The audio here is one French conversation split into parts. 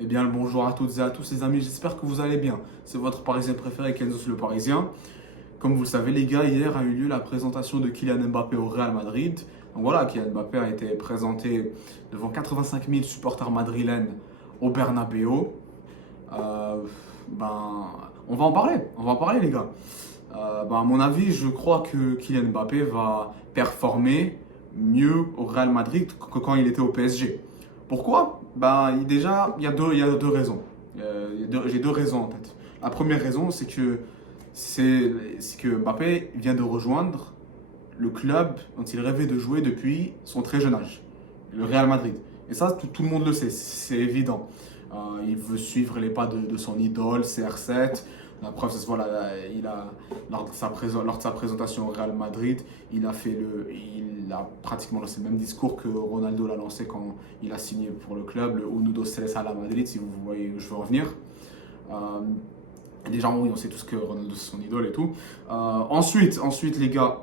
Eh bien, le bonjour à toutes et à tous les amis, j'espère que vous allez bien. C'est votre Parisien préféré, Kenzo le Parisien. Comme vous le savez les gars, hier a eu lieu la présentation de Kylian Mbappé au Real Madrid. Donc voilà, Kylian Mbappé a été présenté devant 85 000 supporters madrilènes au Bernabéu. Euh, ben, on va en parler les gars. À mon avis, je crois que Kylian Mbappé va performer mieux au Real Madrid que quand il était au PSG. Pourquoi? Déjà, il y a deux raisons. J'ai deux raisons en tête. La première raison, c'est que Mbappé vient de rejoindre le club dont il rêvait de jouer depuis son très jeune âge, le Real Madrid. Et ça, tout le monde le sait, c'est évident. Il veut suivre les pas de son idole, CR7. La preuve, ça se voit, lors de sa présentation au Real Madrid, il a pratiquement lancé le même discours que Ronaldo l'a lancé quand il a signé pour le club, le Uno Dos Tres à la Madrid, si vous voyez où je veux revenir. Euh, Déjà, oui, on sait tous que Ronaldo c'est son idole et tout. Ensuite, les gars,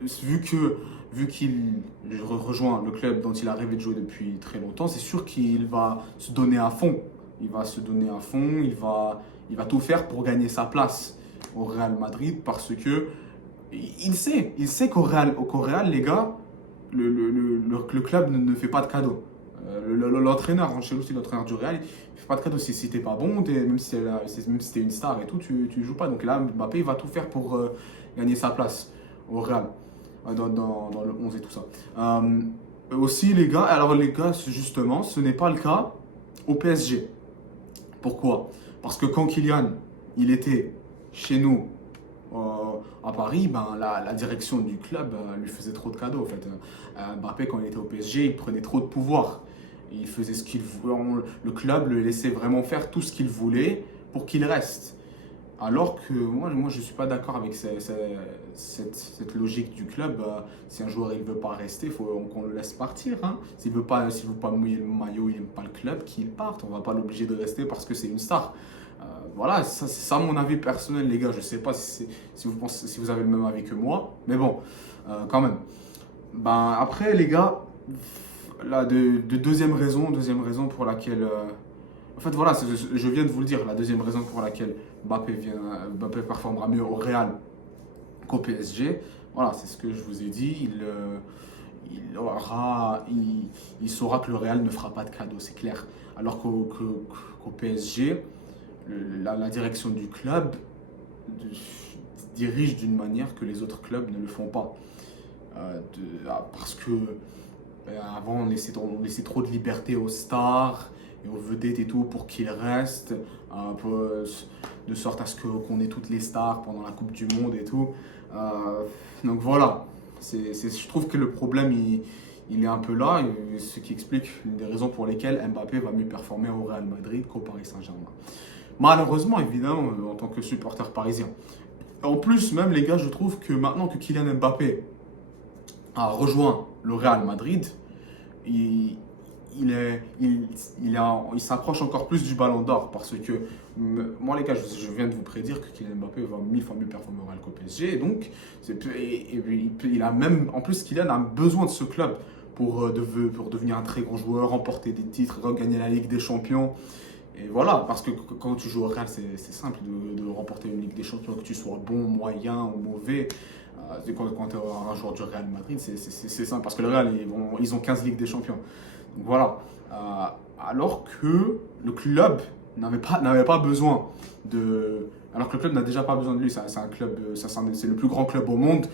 vu que vu qu'il rejoint le club dont il a rêvé de jouer depuis très longtemps, c'est sûr qu'il va se donner à fond. Il va se donner à fond, il va tout faire pour gagner sa place au Real Madrid parce que il sait qu'au Real, les gars, le club ne fait pas de cadeaux. L'entraîneur, Ancelotti, l'entraîneur du Real, il fait pas de cadeaux. Si t'es pas bon, même si t'es une star et tout, tu joues pas. Donc là, Mbappé, il va tout faire pour gagner sa place au Real, dans le 11 et tout ça. Aussi, les gars, justement, ce n'est pas le cas au PSG. Pourquoi? Parce que quand Kylian, il était chez nous euh, à Paris, la direction du club lui faisait trop de cadeaux. En fait. Mbappé, quand il était au PSG, il prenait trop de pouvoir. Il faisait ce qu'il voulait. Le club le laissait vraiment faire tout ce qu'il voulait pour qu'il reste. Alors que moi je ne suis pas d'accord avec cette logique du club. Si un joueur il veut pas rester, il faut qu'on le laisse partir. Hein. S'il veut pas mouiller le maillot, il n'aime pas le club, qu'il parte. On va pas l'obliger de rester parce que c'est une star. Voilà, c'est ça mon avis personnel, les gars. Je sais pas si vous avez le même avis que moi, mais bon, quand même. Après, les gars, deuxième raison pour laquelle. En fait, voilà, je viens de vous le dire, la deuxième raison pour laquelle Mbappé performera mieux au Real qu'au PSG. Voilà, c'est ce que je vous ai dit. Il saura que le Real ne fera pas de cadeau, c'est clair. Alors qu'au PSG, la direction du club dirige d'une manière que les autres clubs ne le font pas. Parce que avant, on laissait trop de liberté aux stars et aux vedettes et tout pour qu'ils restent, de sorte à ce qu'on ait toutes les stars pendant la Coupe du Monde et tout. Donc voilà, je trouve que le problème, il est un peu là, et ce qui explique une des raisons pour lesquelles Mbappé va mieux performer au Real Madrid qu'au Paris Saint-Germain. Malheureusement, évidemment, en tant que supporter parisien. En plus, même les gars, je trouve que maintenant que Kylian Mbappé a rejoint le Real Madrid, il, il s'approche encore plus du ballon d'or parce que moi les gars je viens de vous prédire que Kylian Mbappé va mille fois mieux performer au Real qu'au PSG et donc il a même en plus Kylian a besoin de ce club pour devenir un très grand joueur, remporter des titres, regagner la Ligue des Champions. Et voilà, parce que quand tu joues au Real, c'est simple de remporter une Ligue des Champions, que tu sois bon, moyen ou mauvais. Quand tu es un joueur du Real Madrid, c'est simple, parce que le Real, ils ont 15 Ligues des Champions. Donc voilà. Alors que le club n'avait pas besoin de. Alors que le club n'a déjà pas besoin de lui, c'est un club, c'est le plus grand club au monde.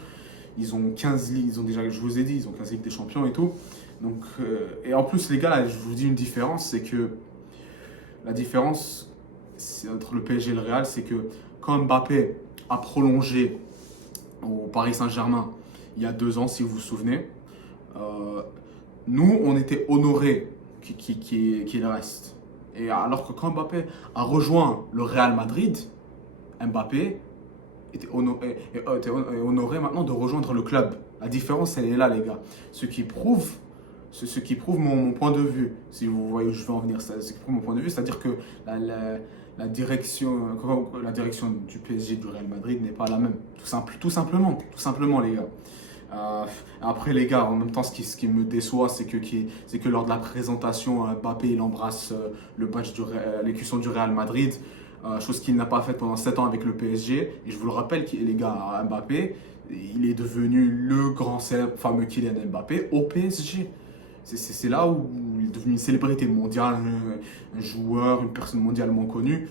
Ils ont 15 ligues, ils ont déjà, je vous ai dit, ils ont 15 ligues des champions et tout. Donc, et en plus, les gars, là, je vous dis une différence, c'est que la différence entre le PSG et le Real, c'est que quand Mbappé a prolongé au Paris Saint-Germain il y a 2 ans, si vous vous souvenez, euh, nous, on était honorés qu'il reste. Et alors que quand Mbappé a rejoint le Real Madrid, Mbappé était honoré maintenant de rejoindre le club. La différence, elle est là, les gars. Ce qui prouve mon point de vue, si vous voyez où je veux en venir, ce qui prouve mon point de vue, c'est-à-dire que la direction du PSG, du Real Madrid n'est pas la même. Tout simplement, les gars. Euh, Après les gars, en même temps ce qui me déçoit c'est que lors de la présentation Mbappé il embrasse le badge l'écusson du Real Madrid, chose qu'il n'a pas faite pendant 7 ans avec le PSG. Et je vous le rappelle les gars, Mbappé il est devenu le grand célèbre fameux Kylian Mbappé au PSG. C'est là où il est devenu une célébrité mondiale, un joueur, une personne mondialement connue.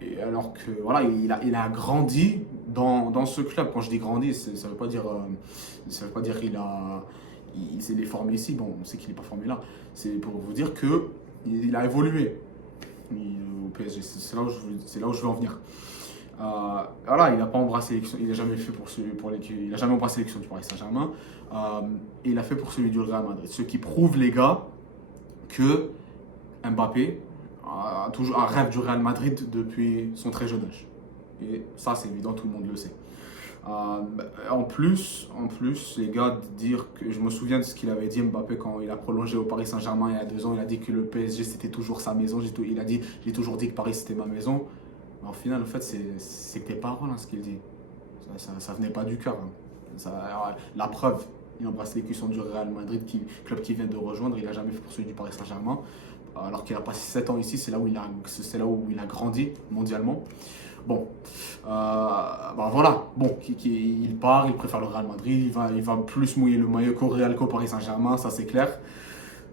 Et alors que voilà, il a grandi dans ce club. Quand je dis grandi, ça veut pas dire, il s'est formé ici. Bon, on sait qu'il n'est pas formé là. C'est pour vous dire que il a évolué au PSG. C'est là où je veux en venir. Voilà, il n'a pas embrassé l'élection, il n'a jamais fait il a jamais embrassé l'élection du Paris Saint-Germain. Et il a fait pour celui du Real Madrid. Ce qui prouve, les gars, que Mbappé toujours un rêve du Real Madrid depuis son très jeune âge. Et ça, c'est évident, tout le monde le sait. En plus, les gars, dire que je me souviens de ce qu'il avait dit Mbappé quand il a prolongé au Paris Saint-Germain il y a 2 ans. Il a dit que le PSG c'était toujours sa maison. Il a dit j'ai toujours dit que Paris c'était ma maison. Mais au final, en fait, c'est tes paroles ce qu'il dit. Ça venait pas du cœur. La preuve, il embrasse l'écusson du Real Madrid, club qui vient de rejoindre. Il n'a jamais fait pour celui du Paris Saint-Germain. Alors qu'il a passé 7 ans ici, c'est là où il a grandi mondialement. Bon, voilà. Bon, il part, il préfère le Real Madrid, il va plus mouiller le maillot qu'au Real qu'au Paris Saint-Germain, ça c'est clair.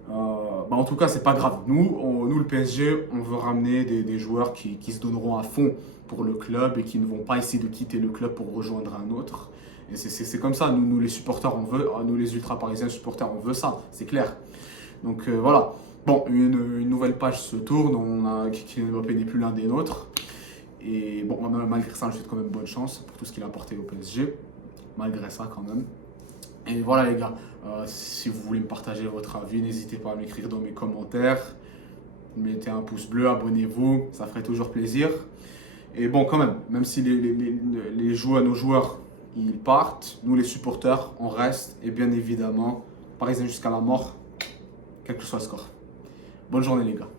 En tout cas, c'est pas grave. Nous, le PSG, on veut ramener des joueurs qui se donneront à fond pour le club et qui ne vont pas essayer de quitter le club pour rejoindre un autre. Et c'est comme ça. Nous, les supporters, nous les ultra parisiens supporters, on veut ça, c'est clair. Donc voilà. Bon, une nouvelle page se tourne. Kylian Mbappé n'est plus l'un des nôtres. Et bon, malgré ça, je souhaite quand même bonne chance pour tout ce qu'il a apporté au PSG. Malgré ça, quand même. Et voilà, les gars. Si vous voulez me partager votre avis, n'hésitez pas à m'écrire dans mes commentaires. Mettez un pouce bleu, abonnez-vous, ça ferait toujours plaisir. Et bon, quand même si nos joueurs, ils partent, nous les supporters, on reste. Et bien évidemment, parisiens jusqu'à la mort, quel que soit le score. Bonne journée, les gars.